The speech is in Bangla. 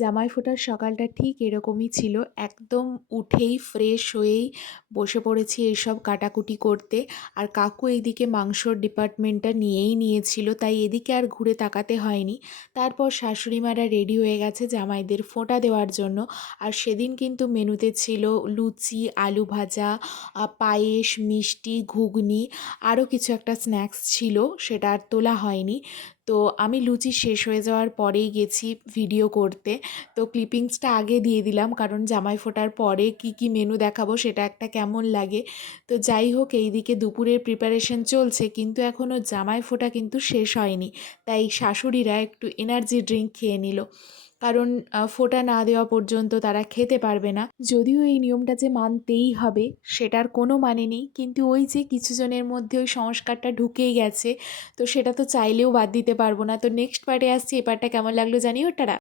জামাই ফোটার সকালটা ঠিক এরকমই ছিল। একদম উঠেই ফ্রেশ হয়েই বসে পড়েছি এইসব কাটাকুটি করতে। আর কাকু এইদিকে মাংসর ডিপার্টমেন্টটা নিয়েই নিয়েছিল, তাই এদিকে আর ঘুরে তাকাতে হয়নি। তারপর শাশুড়িমারা রেডি হয়ে গেছে জামাইদের ফোঁটা দেওয়ার জন্য। আর সেদিন কিন্তু মেনুতে ছিল লুচি, আলু ভাজা, পায়েস, মিষ্টি, ঘুগনি, আরও কিছু একটা স্ন্যাক্স ছিল, সেটা আর তোলা হয়নি। তো আমি লুচি শেষ হয়ে যাওয়ার পরেই গেছি ভিডিও করতে। তো ক্লিপিংসটা আগে দিয়ে দিলাম, কারণ জামাই ফোটার পরে কি কি মেনু দেখাবো সেটা একটা কেমন লাগে। তো যাই হোক, এইদিকে দুপুরের প্রিপারেশন চলছে, কিন্তু এখনও জামাই ফোটা কিন্তু শেষ হয়নি। তাই শাশুড়িরা একটু এনার্জি ড্রিঙ্ক খেয়ে নিল, কারণ ফোঁটা না দেওয়া পর্যন্ত তারা খেতে পারবে না। যদিও এই নিয়মটা যে মানতেই হবে সেটার কোনো মানে নেই, কিন্তু ওই যে কিছু জনের মধ্যে ওই সংস্কারটা ঢুকেই গেছে, তো সেটা তো চাইলেও বাদ দিতে পারবো না। তো নেক্সট পার্টে আসছি, এই পার্টটা কেমন লাগলো জানিও। টাটা।